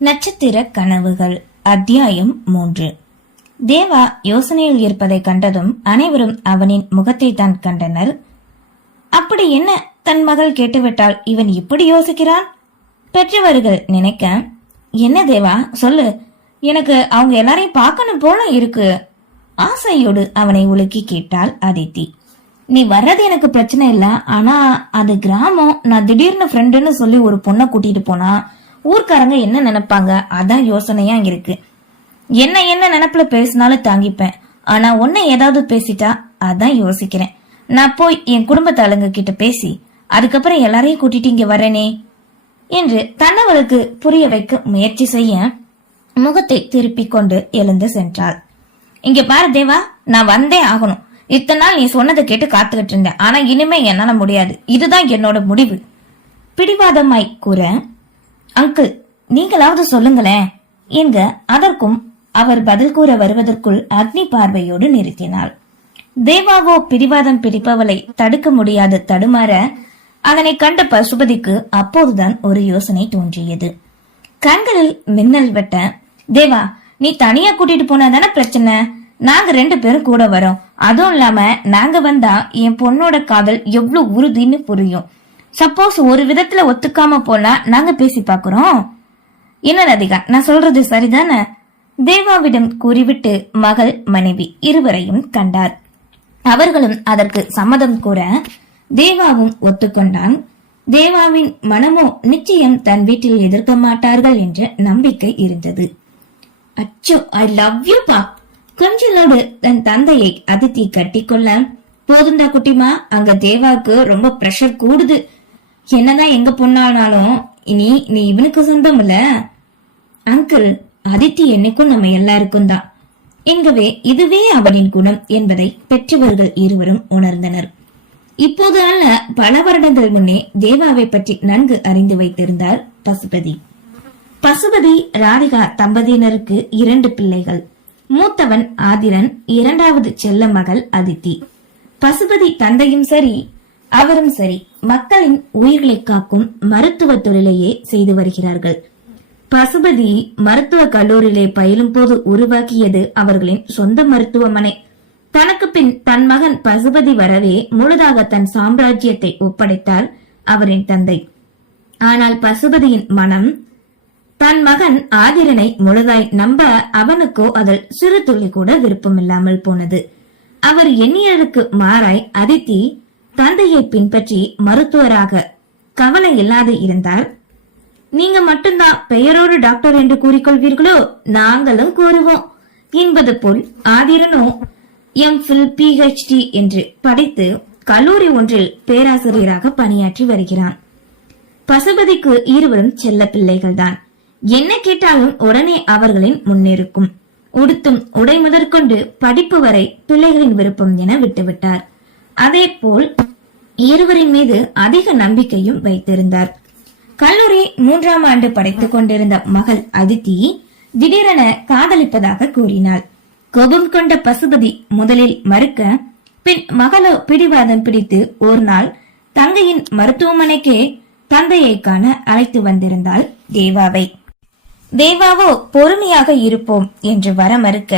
நட்சத்திர கனவுகள் அத்தியாயம் மூன்று. தேவா யோசனையில் இருப்பதை கண்டதும் அனைவரும் அவனின் முகத்தை தான் கண்டனர். அப்படி என்ன? தன் மகள் கேட்டுவிட்டால் இவன் இப்படி யோசிக்கிறான்? பெற்றவர்கள் நினைக்க. என்ன தேவா? சொல்லு. எனக்கு அவங்க எல்லாரையும் பார்க்கணும் போல இருக்கு. ஆசையோடு அவனை உலுக்கி கேட்டாள் அதித்தி நீ வர்றது எனக்கு பிரச்சனை இல்ல. ஆனா அது கிராமம். நான் திடீர்னு ஃப்ரெண்டுன்னு சொல்லி ஒரு பொண்ணை கூட்டிட்டு போனா ஊர்க்காரங்க என்ன நினைப்பாங்க? அதான் யோசனையா இருக்கு. என்ன என்ன நினைப்புல பேசினாலும் தாங்கிப்பேன். ஆனா உன்னை ஏதாவது பேசிட்டா அதான் யோசிக்கிறேன். நான் போய் என் குடும்பத்தாளுங்க கிட்ட பேசி அதுக்கப்புறம் எல்லாரையும் கூட்டிட்டு இங்க வரேனே என்று தன்னவளுக்கு புரிய வைக்க முயற்சி செய்ய முகத்தை திருப்பிக் கொண்டு எழுந்து சென்றாள். இங்க பாரு தேவா நான் வந்தே ஆகணும். இத்தனை நாள் நீ சொன்னதை கேட்டு காத்துக்கிட்டு இருந்தேன். ஆனா இனிமே என்னால முடியாது. இதுதான் என்னோட முடிவு. பிடிவாதமாய் கூற அங்கிள் நீங்களாவது சொல்லுங்களேன் என்க அதற்கும் அவர் பதில் கூற வருவதற்குள் அக்னி பார்வையோடு நிறுத்தினாள். தேவாவோ பிடிவாதம் பிடிப்பவளை தடுக்க முடியாது தடுமாற அதனை கண்ட பசுபதிக்கு அப்போதுதான் ஒரு யோசனை தோன்றியது. கண்களில் மின்னல் வெட்ட தேவா நீ தனியா கூட்டிட்டு போனா தானே பிரச்சனை? நாங்க ரெண்டு பேரும் கூட வரோம். அதுவும் இல்லாம நாங்க வந்தா என் பொண்ணோட காதல் எவ்வளவு உறுதின்னு புரியும். சப்போஸ் ஒரு விதத்துல ஒத்துக்காம போனா நாங்க பேசி பாக்குறோம் என்ன ராதிகா நான் சொல்றது சரிதானே? தேவாவிடம் கூறிவிட்டு மகள் மனைவி இருவரையும் கண்டார். அவர்களும் அதற்கு சம்மதம் கூற தேவாவும் ஒத்துக்கொண்டான். தேவாவின் மனமோ நிச்சயம் தன் வீட்டில் எதிர்க்க மாட்டார்கள் என்ற நம்பிக்கை இருந்தது. அச்சோ ஐ லவ் யூ பா. கொஞ்சலோடு தன் தந்தையை அதித்தி கட்டிக்கொள்ள. போதுண்டா குட்டிமா அங்க தேவாவுக்கு ரொம்ப பிரஷர் கூடுது. என்னதான் எங்க பொண்ணானாலும் இனி நீ இவனுக்கு சொந்தம் இல்ல அங்கிள் அதித்தி என்னைக்கும் நம்ம எல்லாருக்கும் தான். என்கவே இதுவே அவனின் குணம் என்பதை பெற்றவர்கள் இருவரும் உணர்ந்தனர். இப்போது அல்ல பல வருடங்கள் முன்னே தேவாவை பற்றி நன்கு அறிந்து வைத்திருந்தார் பசுபதி. பசுபதி ராதிகா தம்பதியினருக்கு இரண்டு பிள்ளைகள். மூத்தவன் ஆதிரன் இரண்டாவது செல்ல மகள் அதித்தி பசுபதி தந்தையும் சரி அவரும் சரி. மக்களின் உயிர்களை காக்கும் மருத்துவ தொழிலையே செய்து வருகிறார்கள். பசுபதி மருத்துவ கல்லூரியிலே பயிலும் போது உருவாக்கியது அவர்களின் சொந்த மருத்துவமனை. தனக்கு பின் தன் மகன் பசுபதி வரவே முழுதாக தன் சாம்ராஜ்யத்தை ஒப்படைத்தார் அவரின் தந்தை. ஆனால் பசுபதியின் மனம் தன் மகன் ஆதிரனை முழுதாய் நம்ப அவனுக்கோ அதில் சிறு துளி கூட விருப்பமில்லாமல் போனது. அவர் எண்ணியதற்கு மாறாய் அதித்தி தந்தையை பின்பற்றி மருத்துவராக கவலை இல்லாது இருந்தார். நீங்க மட்டும்தான் பெயரோடு டாக்டர் என்று கூறிக்கொள்வீர்களோ? நாங்களும் கூறுவோம். என்பது போல் ஆதிரனோ எம். பில். பிஹெச்டி என்று படித்து கல்லூரி ஒன்றில் பேராசிரியராக பணியாற்றி வருகிறான். பசுபதிக்கு இருவரும் செல்ல பிள்ளைகள்தான். என்ன கேட்டாலும் உடனே அவர்களின் முன்னிருக்கும் உடுத்தும் உடை முதற்கொண்டு படிப்பு வரை பிள்ளைகளின் விருப்பம் என விட்டுவிட்டார். அதே போல் இருவரின் மீது அதிக நம்பிக்கையும் வைத்திருந்தார். கல்லூரி மூன்றாம் ஆண்டு படித்துக் கொண்டிருந்த மகள் அதித்தி திடீரென காதலிப்பதாக கூறினாள். கோபம் கொண்ட பசுபதி முதலில் மறுக்க பின் மகளோ பிடிவாதம் பிடித்து ஒரு நாள் தங்கையின் மருத்துவமனைக்கே தந்தையை காண அழைத்து வந்திருந்தாள் தேவாவை. தேவாவோ பொறுமையாக இருப்போம் என்று வர மறுக்க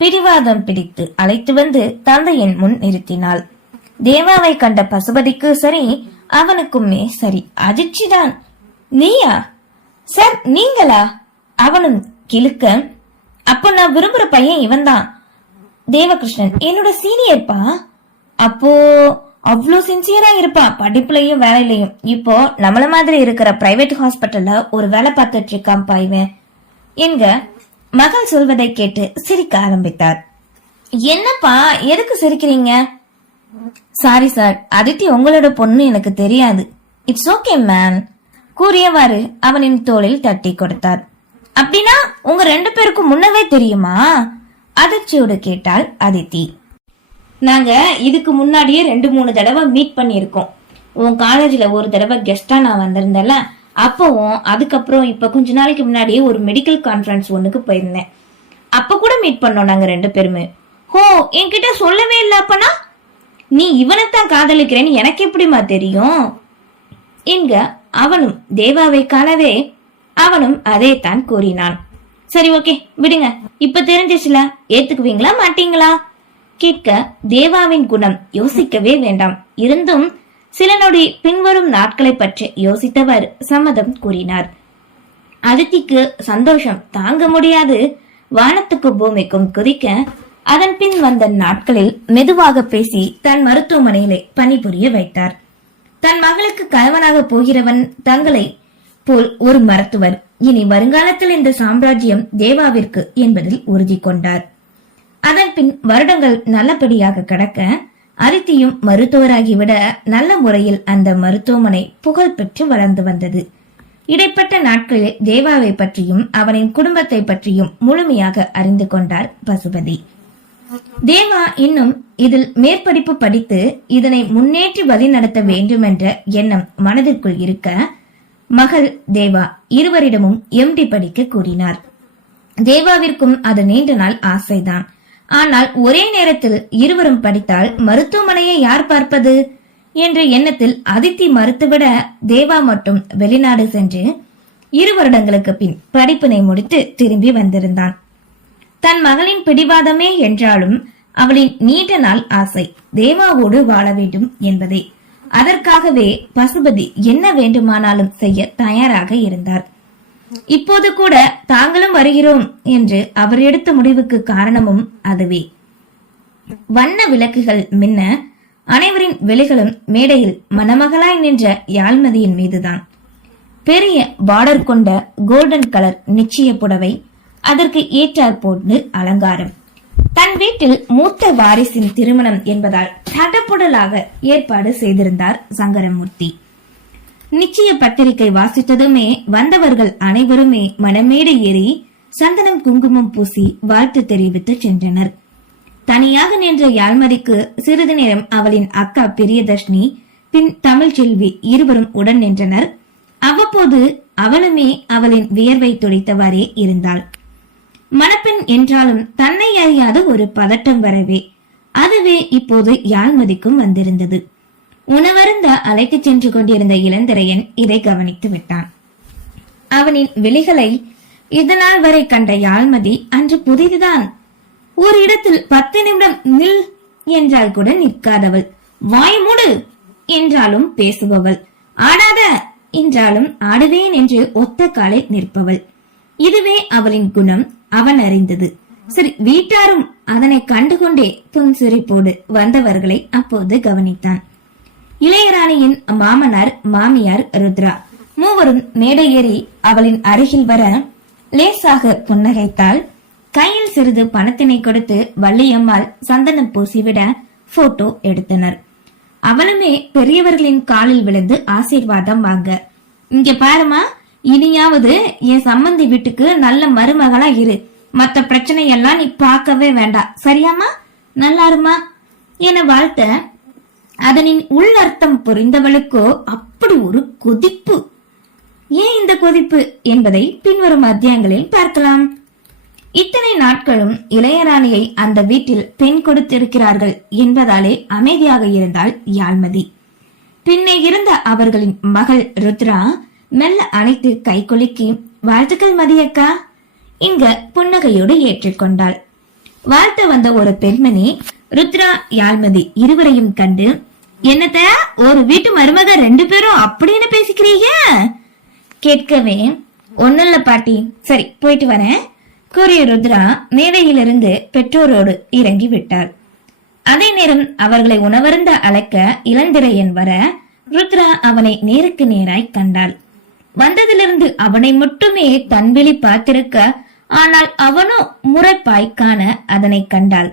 பிடிவாதம் பிடித்து அழைத்து வந்து தந்தையின் முன் நிறுத்தினாள். தேவாவை கண்ட பசுபதிக்கு சரி அவனுக்குமே சரி. அதிர்ச்சிதான். நீயா? சார் நீங்களா? அவனும் கிழுக்க அப்போ நான் விரும்புற பையன் இவன்தான். தேவகிருஷ்ணன் என்னோட சீனியர்ப்பா? அப்போ அவ்வளோ சின்சியரா இருப்பா. படிப்புலயும் வேலையிலயும். இப்போ நம்மள மாதிரி இருக்கிற பிரைவேட் ஹாஸ்பிட்டல்ல ஒரு வேலை பார்த்துட்டு இருக்கான்ப்பா இவன். என்க மகள் சொல்வதை கேட்டு சிரிக்க ஆரம்பித்தார். என்னப்பா எதுக்கு சிரிக்கிறீங்க? சாரி சார் அதித்தி உங்களோட பொண்ணு எனக்கு தெரியாது. இட்ஸ் ஓகே மேன் கூறியவாறு அவனின் தோளில் தட்டி கொடுத்தார். அப்படின்னா உங்க ரெண்டு பேருக்கும் முன்னவே தெரியுமா? அதிர்ச்சியோடு கேட்டாள் அதித்தி. நாங்க இதுக்கு முன்னாடியே ரெண்டு மூணு தடவை மீட் பண்ணியிருக்கோம். உன் காலேஜ்ல ஒரு தடவை கெஸ்டா நான் வந்திருந்தேன்ல அப்பவும் அதுக்கப்புறம் இப்ப கொஞ்ச நாளைக்கு முன்னாடியே ஒரு மெடிக்கல் கான்ஃபரன்ஸ் ஒண்ணுக்கு போயிருந்தேன். அப்ப கூட மீட் பண்ணோம் நாங்க ரெண்டு பேருமே. ஹோ என்கிட்ட சொல்லவே இல்ல அப்பனா? நீ இவனைத்தான் காதலிக்கிறேன்னு எனக்கு எப்படிமா தெரியும்? என்க அவனும் தேவாவை காணவே அவனும் அதே தான் கூறினான். சரி ஓகே விடுங்க. இப்ப தெரிஞ்சிச்சுல ஏத்துக்குவீங்களா மாட்டீங்களா? கேட்க தேவாவின் குணம் யோசிக்கவே வேண்டாம். இருந்தும் சில நொடி பின்வரும் நாட்களை பற்றி யோசித்தவர் சம்மதம் கூறினார். அதித்திக்கு சந்தோஷம் தாங்க முடியாது. வானத்துக்கு பூமிக்கும் குதிக்க அதன் பின் வந்த நாட்களில் மெதுவாக பேசி தன் மருத்துவமனையிலே பணிபுரிய வைத்தார். தன் மகளுக்கு கணவனாக போகிறவன் தங்களை போல் ஒரு மருத்துவர் இனி வருங்காலத்தில் இந்த சாம்ராஜ்யம் தேவாவிற்கு என்பதில் உறுதி கொண்டார். அதன் பின் வருடங்கள் நல்லபடியாக கடக்க அதித்தியும் மருத்துவராகிவிட நல்ல முறையில் அந்த மருத்துவமனை புகழ் பெற்று வளர்ந்து வந்தது. இடைப்பட்ட நாட்களில் தேவாவை பற்றியும் அவனின் குடும்பத்தை பற்றியும் முழுமையாக அறிந்து கொண்டார் பசுபதி. தேவா இன்னும் இதில் மேற்படிப்பு படித்து இதனை முன்னேற்றி வழிநடத்த வேண்டுமென்ற எண்ணம் மனதிற்குள் இருக்க மகள் தேவா இருவரிடமும் எம்டி படிக்க கூறினார். தேவாவிற்கும் அது நீண்ட நாள் ஆசைதான். ஆனால் ஒரே நேரத்தில் இருவரும் படித்தால் மருத்துவமனையை யார் பார்ப்பது? என்ற எண்ணத்தில் அதித்தி மறுத்துவிட தேவா மட்டும் வெளிநாடு சென்று இரு வருடங்களுக்கு பின் படிப்பினை முடித்து திரும்பி வந்திருந்தான். தன் மகளின் பிடிவாதமே என்றாலும் அவளின் நீண்ட நாள் ஆசை தேவாவோடு வாழ வேண்டும் என்பதே. அதற்காகவே பசுபதி என்ன வேண்டுமானாலும் செய்ய தயாராக இருந்தார். இப்போது கூட தாங்களும் வருகிறோம் என்று அவர் எடுத்த முடிவுக்கு காரணமும் அதுவே. வண்ண விளக்குகள் மின்ன அனைவரின் விலைகளும் மேடையில் மணமகளாய் நின்ற யாழ்மதியின் மீதுதான். பெரிய பார்டர் கொண்ட கோல்டன் கலர் நிச்சய புடவை அதற்கு ஏற்றாற்போன்று அலங்காரம். தன் வீட்டில் மூத்த வாரிசின் திருமணம் என்பதால் தடப்புடலாக ஏற்பாடு செய்திருந்தார் சங்கரமூர்த்தி. நிச்சய பத்திரிகை வாசித்ததுமே வந்தவர்கள் அனைவருமே மனமேடை ஏறி சந்தனம் குங்குமம் பூசி வாழ்த்து தெரிவித்து சென்றனர். தனியாக நின்ற யாழ்மதிக்கு சிறிது நேரம் அவளின் அக்கா பிரியதர்ஷினி பின் தமிழ்ச்செல்வி இருவரும் உடன் நின்றனர். அவ்வப்போது அவளுமே அவளின் வியர்வை துடைத்தவாறே இருந்தாள். மணப்பெண் என்றாலும் தன்னை அறியாத ஒரு பதட்டம் வரவே. அதுவே இப்போது யாழ்மதிக்கும் வந்திருந்தது. உணவருந்த அழைத்து சென்று கொண்டிருந்த இளந்திரையன் இதை கவனித்து விட்டான். அவனின் விழிகளை இதனால் வரை கண்ட யாழ்மதி அன்று புதிதுதான். ஒரு இடத்தில் பத்து நிமிடம் நில் என்றால் கூட நிற்காதவள். வாய் மூடு என்றாலும் பேசுபவள். ஆடாத என்றாலும் ஆடுவேன் என்று ஒத்த காலில் நிற்பவள். இதுவே அவளின் குணம். அவன் அறிந்தது. சரி வீட்டாரும் அதனை கண்டுகொண்டே புன்சிரிப்போடு வந்தவர்களை அப்போது கவனித்தான். இளையராணியின் மாமனார் மாமியார் ருத்ரா மூவரும் மேடை ஏறி அவளின் அருகில் வர லேசாக புன்னகைத்தால் கையில் சிறிது பணத்தினை கொடுத்து வள்ளியம்மாள் சந்தனம் பூசிவிட போட்டோ எடுத்தனர். அவளுமே பெரியவர்களின் காலில் விழுந்து ஆசீர்வாதம் வாங்க. இங்க பாருமா இனியாவது என் சம்மந்தி வீட்டுக்கு நல்ல மருமகளா இரு. மத்த பிரச்சனையெல்லாம் நீ பார்க்கவே வேண்டாம். சரியாமா நல்லாருமா என வாழ்த்த அதனின் உள்ளர்த்தம் புரிந்தவளுக்கோ அப்படி ஒரு கொதிப்பு. ஏன் இந்த கொதிப்பு என்பதை பின்வரும் அத்தியாயங்களில் பார்க்கலாம். இத்தனை நாட்களும் இளையராணியை அந்த வீட்டில் பெண் கொடுத்திருக்கிறார்கள் என்பதாலே அமைதியாக இருந்தாள் யாழ்மதி. பின்னே இருந்த அவர்களின் மகள் ருத்ரா மெல்ல அணைத்து கை குலுக்கி வாழ்த்துக்கள் மதியக்கா. இங்க புன்னகையோடு ஏற்றுக்கொண்டாள் வாழ்த்த வந்த ஒரு பெண்மணி ருத்ரா யாழ்மதி இருவரையும் கண்டு என்னத்த ஒரு வீட்டு மருமக ரெண்டு பேரும் அப்படின்னு பேசிக்கிறீங்க? கேட்கவே ஒன்னுல்ல பாட்டி. சரி போயிட்டு வரேன். கூறிய ருத்ரா மேடையிலிருந்து பெற்றோரோடு இறங்கி விட்டாள். அதே நேரம் அவர்களை உணவருந்த அழைக்க இளந்திரையன் வர ருத்ரா அவனை நேருக்கு நேராய் கண்டாள். வந்ததிலிருந்து அவனை மட்டுமே தன்வெளி பார்த்திருக்க ஆனால் அவனோ முறைப்பாய் காண அதனை கண்டாள்.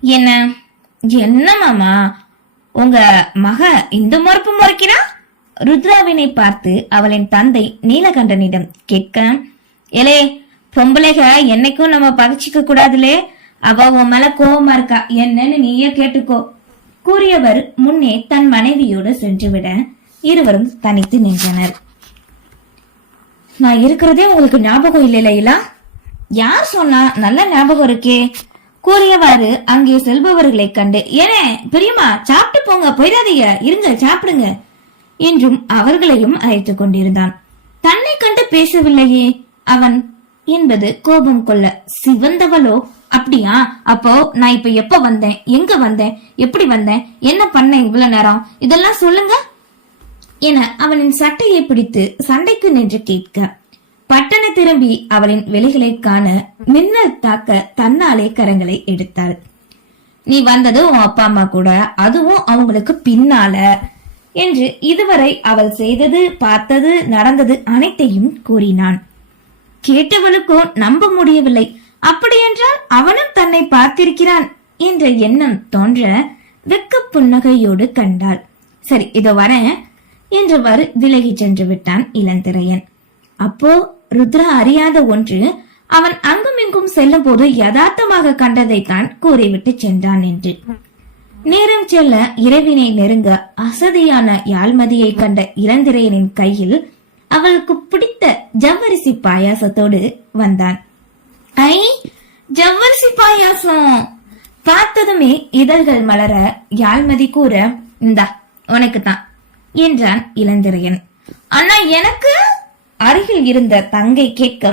என்ன? என்ன மாமா? உங்க மக இந்த முறப்பு முறைக்கிறா? ருத்ராவினை பார்த்து அவளின் தந்தை நீலகண்டனிடம் கேட்க எலே பொம்பளைக என்னைக்கும் நம்ம பகிச்சிக்க கூடாதுலே. அவ உன் மேல கோபமா இருக்கா? என்னன்னு நீயே கேட்டுக்கோ. கூறியவர் முன்னே தன் மனைவியோடு சென்றுவிட இருவரும் தனித்து நின்றனர். நான் இருக்கிறதே உங்களுக்கு ஞாபகம் இல்லை லைலா. யார் சொன்னா நல்ல ஞாபகம் இருக்கே? கூறியவாறு அங்கே செல்பவர்களை கண்டு ஏனே பெரியம்மா சாப்பிட்டு போங்க போயிடாதீங்க. இருங்க சாப்பிடுங்க என்றும் அவர்களையும் அழைத்துக் கொண்டிருந்தான். தன்னை கண்டு பேசவில்லையே அவன் என்பது கோபம் கொள்ள சிவந்தவளோ அப்படியா? அப்போ நான் இப்ப எப்ப வந்தேன்? எங்க வந்தேன்? எப்படி வந்தேன்? என்ன பண்ணேன் இவ்வளவு நேரம்? இதெல்லாம் சொல்லுங்க. என அவனின் சட்டையை பிடித்து சண்டைக்கு நின்று கேட்க. பட்டண திரும்பி அவளின் வெளிகளை காண மின்னல் தாக்க தன்னாலே கரங்களை எடுத்தாள். நீ வந்தது உன் அப்பா அம்மா கூட. அதுவும் அவங்களுக்கு பின்னால என்று இதுவரை அவள் செய்தது பார்த்தது நடந்தது அனைத்தையும் கூறினான். கேட்டவளுக்கோ நம்ப முடியவில்லை. அப்படியென்றால் அவனும் தன்னை பார்த்திருக்கிறான் என்ற எண்ணம் தோன்ற வெக்க புன்னகையோடு கண்டாள். சரி இதோ வரேன். என்றவாறு விலகிச் சென்று விட்டான் இளந்திரையன். அப்போ ருத்ரா அறியாத ஒன்று அவன் அங்குமிங்கும் செல்லும் போது யதார்த்தமாக கண்டதைத்தான் கூறிவிட்டு சென்றான் என்று. நேரம் செல்ல இரவினை நெருங்க அசதியான யாழ்மதியை கண்ட இளந்திரையனின் கையில் அவளுக்கு பிடித்த ஜவ்வரிசி பாயாசத்தோடு வந்தான். ஐ ஜவ்வரிசி பாயாசம்! பார்த்ததுமே இதழ்கள் மலர யாழ்மதி கூற இந்தா உனக்கு தான் என்றான் இளந்திரையன். அண்ணா எனக்கு அருகில் இருந்த தங்கை கேட்க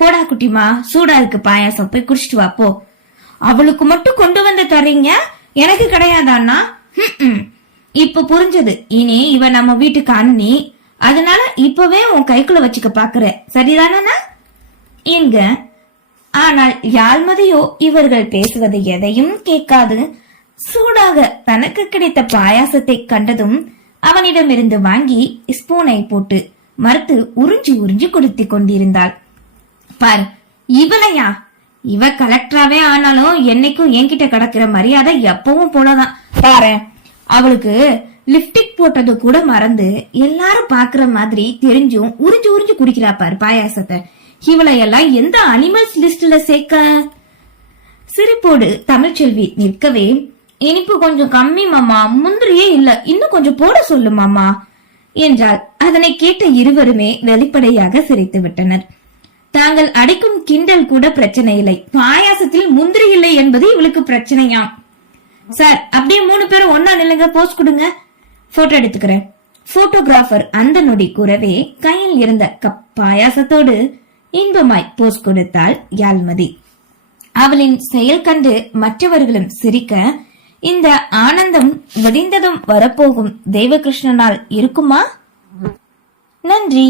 போடா குட்டிமா சூடா இருக்கு பாயாசம் போய் குடிச்சிட்டு வா போ. அவளுக்கு மட்டும் கொண்டு வந்து தர்றீங்க? எனக்கு கிடையாதாண்ணா இப்ப புரிஞ்சது. இனி இவ நம்ம வீட்டுக்கு அண்ணி. அதனால இப்பவே உன் கைக்குள்ள வச்சுக்க பாக்குற சரிதானா என்க ஆனால் யாழ்மதியோ இவர்கள் பேசுவது எதையும் கேட்காது. சூடாக தனக்கு கிடைத்த பாயாசத்தை கண்டதும் அவனிடமிருந்து வாங்கி ஸ்பூனை போட்டு மறுத்து உறிஞ்சி உறிஞ்சி குடித்துக் கொண்டிருந்தாள். பார் இவளையா இவ கலெக்டராவே ஆனாலும் என்னைக்கும் என்கிட்ட கிடக்கிற மரியாதை எப்பவும் போலதான். பாரு அவளுக்கு லிப்டிக் போட்டது கூட மறந்து எல்லாரும் பாக்குற மாதிரி தெரிஞ்சும் உறிஞ்சு உறிஞ்சு குடிக்கிறா பாரு பாயாசத்தை. இவளை எல்லாம் எந்த அனிமல்ஸ் லிஸ்ட்ல சேர்க்க? சிரிப்போடு தமிழ்ச்செல்வி நிற்கவே இனிப்பு கொஞ்சம் கம்மி மாமா. முந்திரியே இல்ல. இன்னும் கொஞ்சம் போட சொல்லு மாமா. என்றால் அதனை கேட்ட இருவருமே வெளிப்படையாக சிரித்து விட்டனர். தாங்கள் அடைக்கும் கிண்டல் கூட பிரச்சனை இல்லை. பாயாசத்தில் முந்திரி இல்லை என்பது இவளுக்கு பிரச்சனையா? சார் அப்படியே மூணு பேரும் ஒன்னா நில்லுங்க. போஸ்ட் கொடுங்க. போட்டோ எடுத்துக்கிறேன். போட்டோகிராஃபர் அந்த நொடி கூறவே கையில் இருந்த கப் பாயாசத்தோடு இன்பமாய் போஸ் கொடுத்தாள் யாழ்மதி. அவளின் செயல் கண்டு மற்றவர்களும் சிரிக்க இந்த ஆனந்தம் விடிந்ததும் வரப்போகும் தெய்வகிருஷ்ணனால் இருக்குமா? நன்றி.